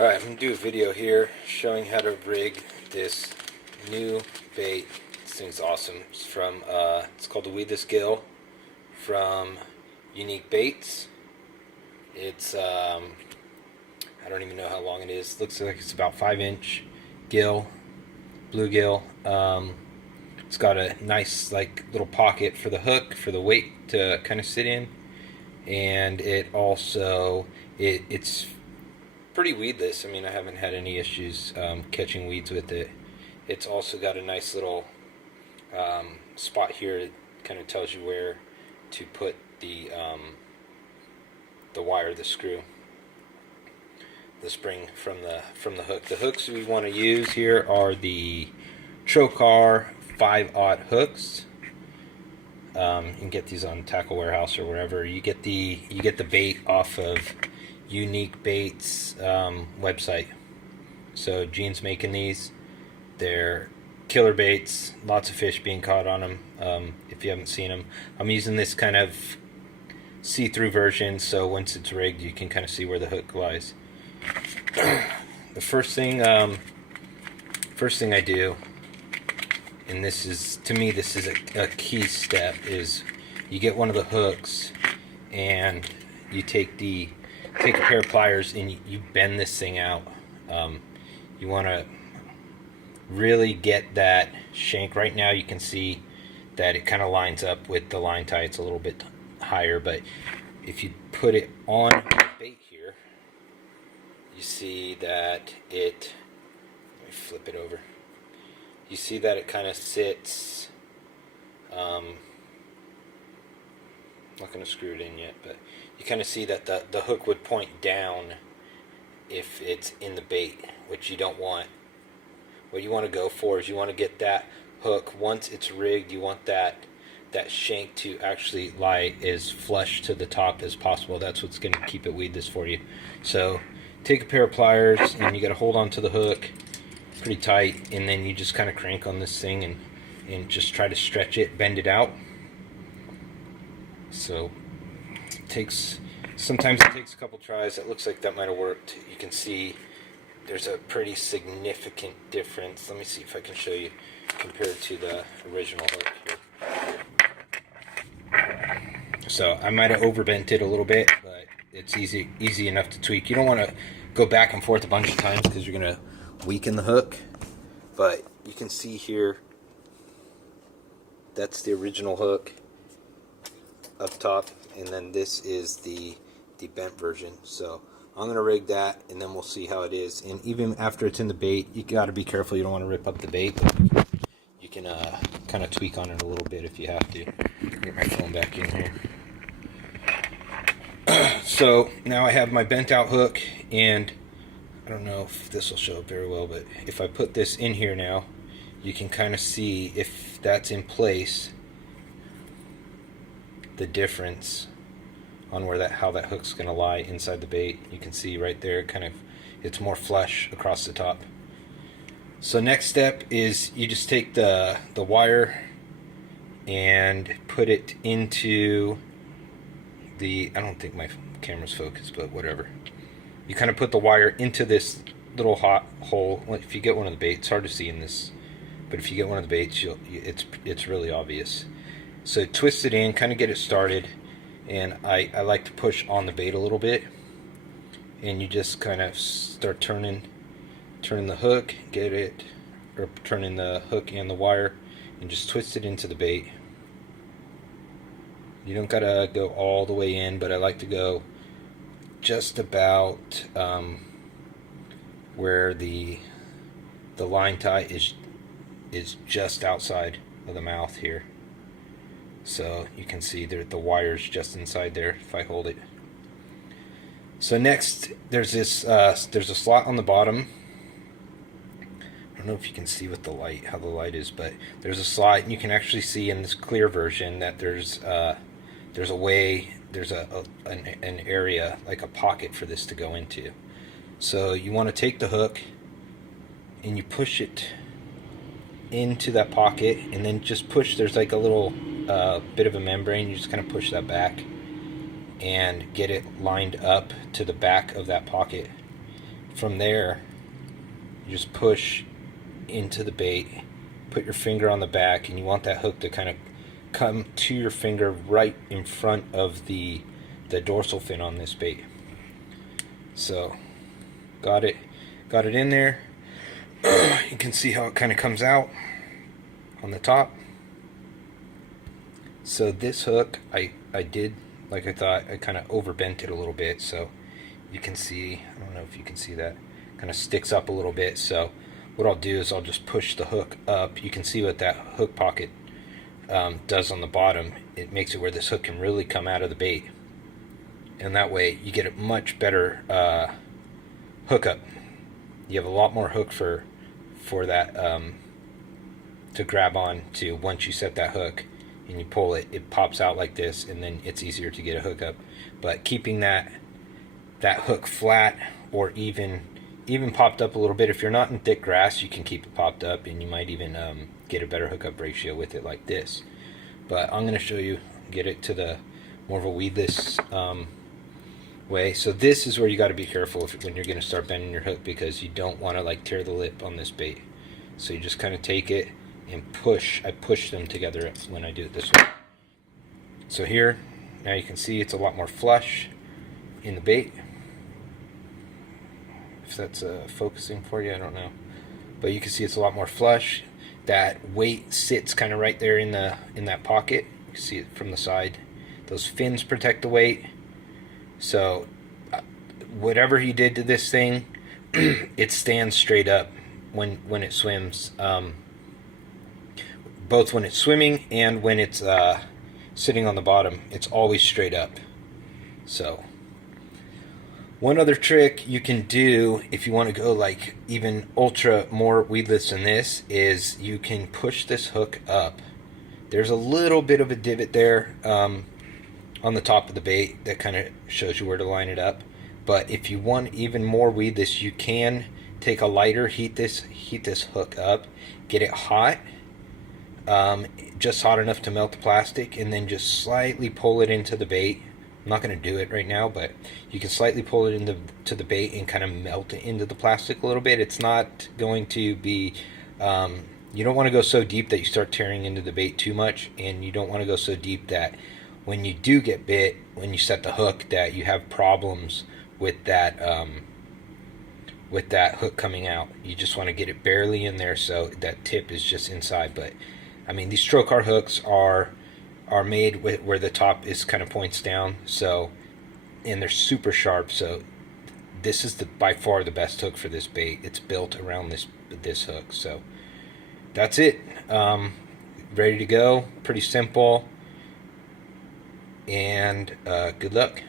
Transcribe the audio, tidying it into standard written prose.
Alright, I'm going to do a video here showing how to rig this new bait. This thing's awesome. It's from, it's called the Weedless Gill from Yuniques Baits. It's, I don't even know how long it is. Looks like it's about 5-inch gill, bluegill. It's got a nice like little pocket for the hook, for the weight to kind of sit in. And it also, it's pretty weedless. I mean, I haven't had any issues catching weeds with it. It's also got a nice little spot here that kind of tells you where to put the wire, the screw, the spring from the hook. The hooks we want to use here are the Trokar 5/0 hooks. You can get these on Tackle Warehouse or wherever. You get the bait off of Yuniques Baits website. So Gene's making these. They're killer baits. Lots of fish being caught on them. If you haven't seen them, I'm using this kind of see-through version. So once it's rigged, you can kind of see where the hook lies. The first thing I do, and this is, to me, this is a key step, is you get one of the hooks and you take a pair of pliers and you bend this thing out. You want to really get that shank. Right now you can see that it kind of lines up with the line tie. It's a little bit higher, but if you put it on the bait here, you see that it, let me flip it over. You see that it kind of sits, I'm not going to screw it in yet, but you kind of see that the hook would point down if it's in the bait, which you don't want. What you want to go for is you want to get that hook, once it's rigged, you want that shank to actually lie as flush to the top as possible. That's what's going to keep it weedless for you. So take a pair of pliers and you got to hold on to the hook pretty tight, and then you just kind of crank on this thing and just try to stretch it, bend it out. So sometimes it takes a couple tries. It looks like that might have worked. You can see there's a pretty significant difference. Let me see if I can show you compared to the original hook here. So I might have overbent it a little bit, but it's easy enough to tweak. You don't want to go back and forth a bunch of times because you're going to weaken the hook. But you can see here, that's the original hook up top, and then this is the bent version. So I'm going to rig that, and then we'll see how it is. And even after it's in the bait, you got to be careful. You don't want to rip up the bait, but you can kind of tweak on it a little bit if you have to. Get my phone back in here. So now I have my bent out hook, and I don't know if this will show up very well, but if I put this in here now, you can kind of see, if that's in place, the difference on where how that hook's going to lie inside the bait. You can see right there, kind of, it's more flush across the top. So next step is you just take the wire and put it into the, I don't think my camera's focused, but whatever. You kind of put the wire into this little hot hole. If you get one of the baits, it's hard to see in this, but if you get one of the baits, it's really obvious. So twist it in, kind of get it started, and I like to push on the bait a little bit, and you just kind of start turning the hook, turning the hook and the wire, and just twist it into the bait. You don't gotta go all the way in, but I like to go just about where the line tie is just outside of the mouth here. So you can see the wire's just inside there if I hold it. So next, there's this there's a slot on the bottom. I don't know if you can see with the light how the light is, but there's a slot, and you can actually see in this clear version that there's a way, there's an area, like a pocket for this to go into. So you want to take the hook and you push it into that pocket, and then just push, there's like a little bit of a membrane, you just kind of push that back and get it lined up to the back of that pocket. from there, you just push into the bait, put your finger on the back, and you want that hook to kind of come to your finger right in front of the dorsal fin on this bait. So got it in there. You can see how it kind of comes out on the top. So this hook, I did like I thought. I kind of overbent it a little bit, so you can see, I don't know if you can see that, kind of sticks up a little bit. So what I'll do is I'll just push the hook up. You can see what that hook pocket does on the bottom. It makes it where this hook can really come out of the bait, and that way you get a much better hookup. You have a lot more hook for that to grab on to. Once you set that hook and you pull it, it pops out like this, and then it's easier to get a hookup. But keeping that hook flat, or even popped up a little bit, if you're not in thick grass, you can keep it popped up, and you might even get a better hookup ratio with it like this. But I'm going to show you, get it to the more of a weedless way. So this is where you got to be careful when you're going to start bending your hook, because you don't want to like tear the lip on this bait. So you just kind of take it and push. I push them together when I do it this way. So here, now you can see it's a lot more flush in the bait. If that's focusing for you, I don't know. But you can see it's a lot more flush. That weight sits kind of right there in that pocket. You can see it from the side. Those fins protect the weight. So whatever he did to this thing, it stands straight up when it swims. Both when it's swimming and when it's sitting on the bottom, it's always straight up. So one other trick you can do if you want to go like even ultra more weedless than this is you can push this hook up. There's a little bit of a divot there on the top of the bait that kind of shows you where to line it up. But if you want even more weedless, you can take a lighter, heat this hook up, get it hot, just hot enough to melt the plastic, and then just slightly pull it into the bait. I'm not going to do it right now, but you can slightly pull it into the bait and kind of melt it into the plastic a little bit. It's not going to be, you don't want to go so deep that you start tearing into the bait too much, and you don't want to go so deep that when you do get bit, when you set the hook, that you have problems with that hook coming out. You just want to get it barely in there so that tip is just inside. But I mean, these Trokar hooks are made with where the top is kind of points down, so, and they're super sharp. So this is by far the best hook for this bait. It's built around this hook. So that's it. Ready to go. Pretty simple. And good luck.